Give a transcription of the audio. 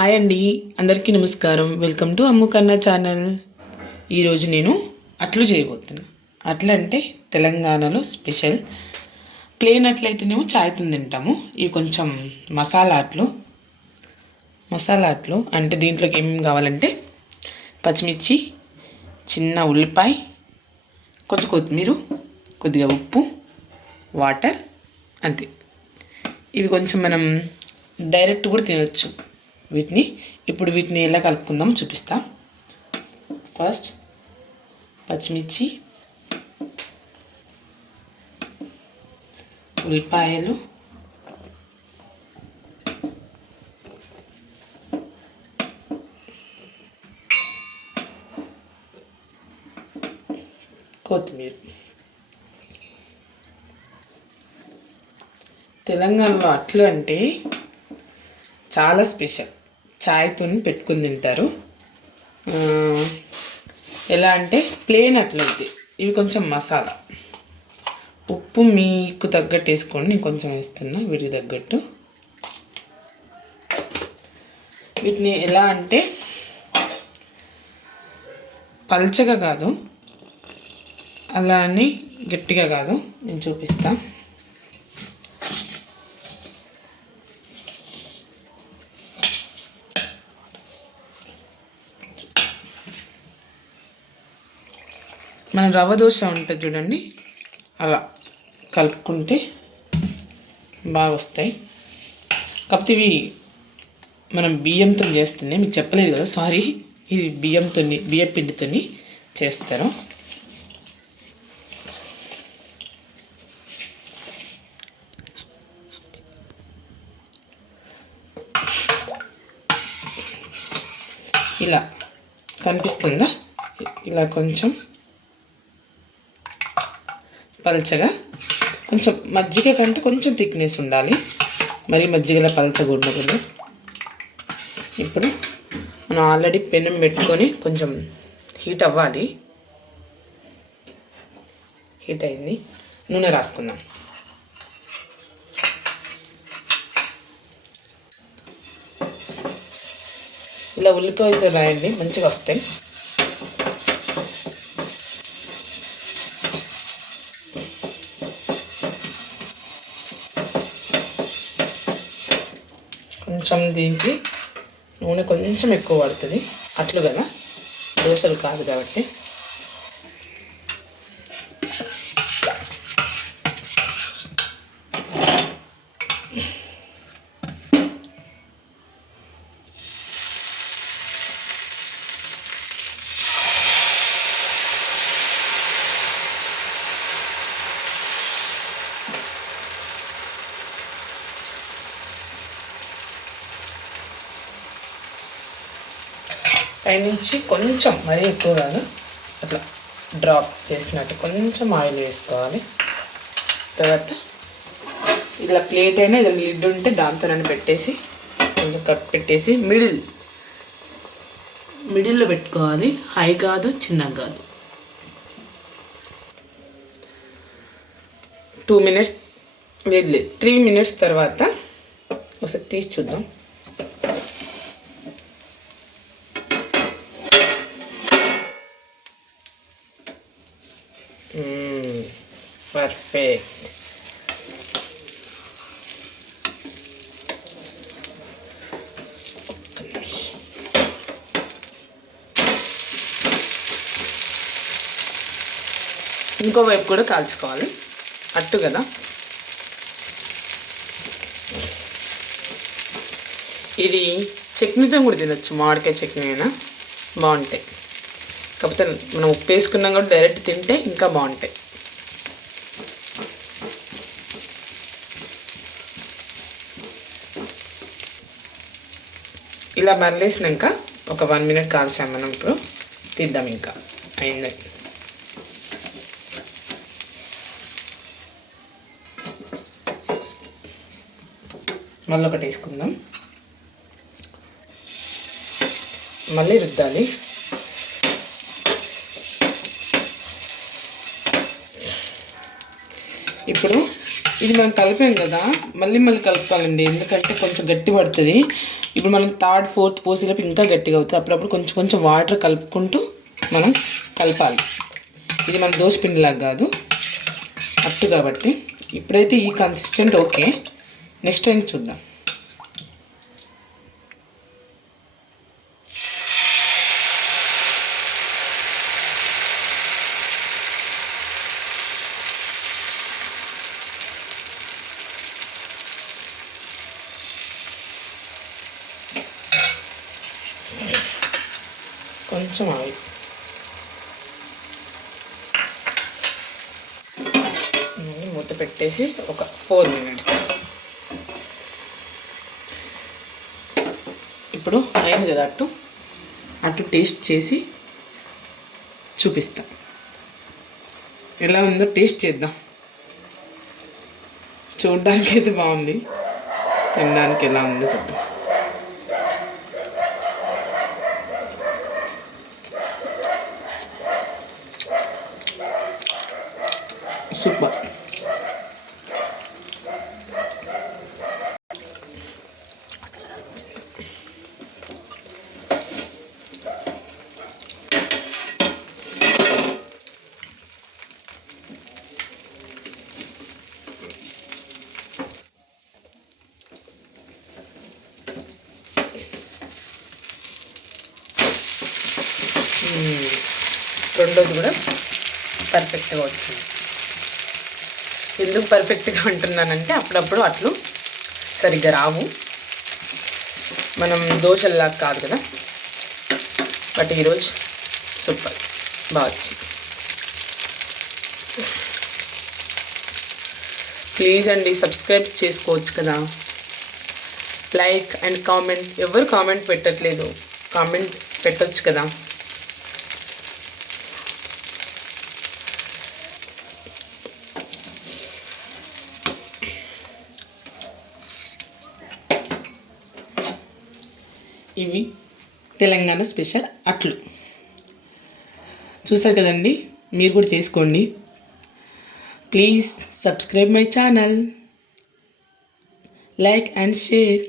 Hi అండి, అందరికీ నమస్కారం. వెల్కమ్ టు అమ్ము కన్నా ఛానల్. ఈరోజు నేను అట్లు చేయబోతున్నాను. అట్లు అంటే తెలంగాణలో స్పెషల్. ప్లేన్ అట్లయితేనేమో చాయ్తో తింటాము. ఇవి కొంచెం మసాలా అట్లు అంటే దీంట్లోకి ఏమేమి కావాలంటే పచ్చిమిర్చి, చిన్న ఉల్లిపాయ, కొంచెం కొత్తిమీర, కొద్దిగా ఉప్పు, వాటర్, అంతే. ఇవి కొంచెం మనం డైరెక్ట్ కూడా తినవచ్చు వీటిని ఎలా కలుపుకుందాం చూపిస్తా. ఫస్ట్ పచ్చిమిర్చి, ఉల్లిపాయలు, కొత్తిమీర. తెలంగాణలో అట్లు అంటే చాలా స్పెషల్. చాయ్తో పెట్టుకుని తింటారు. ఎలా అంటే ప్లేన్ అట్లయితే ఇవి కొంచెం మసాలా. ఉప్పు మీకు తగ్గట్టు వేసుకోండి, నేను కొంచెం వేస్తున్నా వీటికి తగ్గట్టు. వీటిని ఎలా అంటే పల్చగా కాదు, అలా అని గట్టిగా కాదు, నేను చూపిస్తా. మన రవ్వ దోశ ఉంటుంది చూడండి, అలా కలుపుకుంటే బాగా వస్తాయి. కాకపోతే ఇవి మనం బియ్యంతో చేస్తున్నాయి, మీకు చెప్పలేదు కదా, సారీ. ఇది బియ్యం పిండితో చేస్తారు. ఇలా కనిపిస్తుందా? ఇలా కొంచెం పల్చగా, కొంచెం మజ్జిగ కంటే కొంచెం థిక్నెస్ ఉండాలి, మరి మజ్జిగలో పల్చగా ఉండకూడదు. ఇప్పుడు మనం ఆల్రెడీ పెనం పెట్టుకొని కొంచెం హీట్ అవ్వాలి. హీట్ అయింది, నూనె రాసుకుందాం. ఇలా ఉల్లిపాయలతో రాయండి, మంచిగా వస్తాయి. కొంచెం దీనికి నూనె కొంచెం ఎక్కువ పడుతుంది, అట్లు కదా, దోశలు కాదు కాబట్టి. పైనుంచి కొంచెం, మరీ ఎక్కువ కాదు, అట్లా డ్రాప్ చేసినట్టు కొంచెం ఆయిల్ వేసుకోవాలి. తర్వాత ఇలా ప్లేట్ అయినా ఇది లిడ్ ఉంటే దాంతో పెట్టేసి కొంచెం కట్ పెట్టేసి మిడిల్లో పెట్టుకోవాలి. హై కాదు, చిన్నగా కాదు. 2 minutes లేదు 3 minutes తర్వాత ఒకసారి తీసి చూద్దాం. పర్ఫెక్ట్. ఇంకో వైపు కూడా కాల్చుకోవాలి, అట్టు కదా. ఇది చట్నీతో కూడా తినచ్చు, మామిడికాయ చట్నీ అయినా బాగుంటాయి. కాకపోతే మనం ఉప్పు వేసుకున్నాం కూడా డైరెక్ట్ తింటే ఇంకా బాగుంటాయి. ఇలా మరలేసినాక ఒక 1 minute కాల్చాం మనం. ఇప్పుడు తీద్దాం, ఇంకా అయింది. మళ్ళీ ఒకటి వేసుకుందాం, మళ్ళీ రుద్దాలి. ఇప్పుడు ఇది మనం కలిపాం కదా, మళ్ళీ కలుపుకోవాలండి, ఎందుకంటే కొంచెం గట్టి పడుతుంది. ఇప్పుడు మనం థర్డ్ ఫోర్త్ పోసేలోపు ఇంకా గట్టిగా అవుతుంది. అప్పుడప్పుడు కొంచెం కొంచెం వాటర్ కలుపుకుంటూ మనం కలపాలి. ఇది మన దోశ పిండిలాగా కాదు, అట్టు కాబట్టి. ఇప్పుడైతే ఈ కన్సిస్టెంట్ ఓకే. నెక్స్ట్ టైం చూద్దాం. కొంచెం ఆయిల్, మూత పెట్టేసి ఒక 4 minutes. ఇప్పుడు అయింది కదా అటు టేస్ట్ చేసి చూపిస్తాం. ఎలా ఉందో టేస్ట్ చేద్దాం. చూడడానికి అయితే బాగుంది, తినడానికి ఎలా ఉందో చూద్దాం. సూపర్. రెండోది కూడా పర్ఫెక్ట్గా వచ్చింది. ఎందుకు పర్ఫెక్ట్గా అంటున్నానంటే అప్పుడప్పుడు అట్లు సరిగ్గా రావు, మనం దోశల్లాగా కాదు కదా. బట్ ఈరోజు సూపర్, బాగా వచ్చింది. ప్లీజ్ అండి సబ్స్క్రైబ్ చేసుకోవచ్చు కదా. లైక్ అండ్ కామెంట్, ఎవరు కామెంట్ పెట్టట్లేదు, కామెంట్ పెట్టొచ్చు కదా. ఇవి తెలంగాణ స్పెషల్ అట్లు. చూసారు కదండి, మీరు కూడా చేసుకోండి. Please subscribe my channel, like and share.